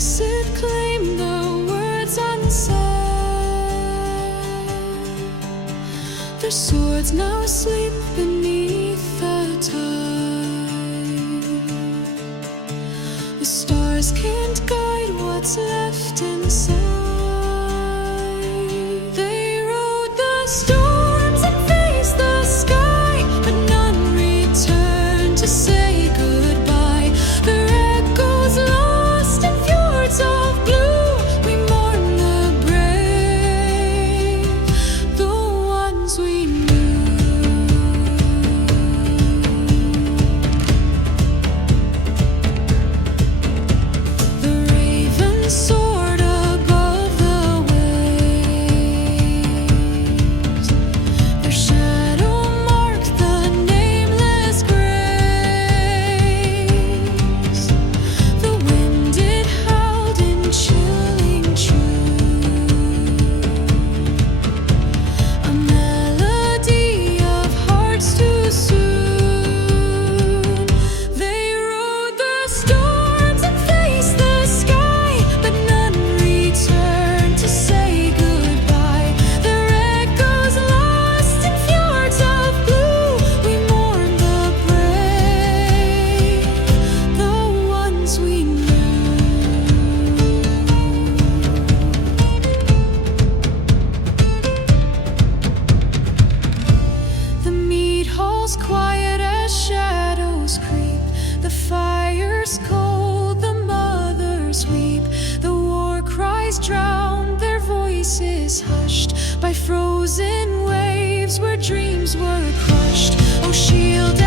Implicit claim, the words unsaid. Their swords now sleep beneath the tide. The stars can't guide what's left inside. They rode the storms and faced the sky, but none returned to say goodbye. Their echoes lost in fjords of blue. We mourn the brave, the ones we knew. The raven soared above the waves. Their shadow marked the nameless graves. The wind it howled in chilling truth, a melody of hearts too soon. They rode the storms and faced the sky, but none returned to say goodbye. Their echoes lost in fjords of blue. We mourn the brave, the ones we knew. The mead hall's quiet as shadows creep. The fire's cold, the mothers weep. The war cries drown, their voices hushed by frozen waves where dreams were crushed. Oh, shield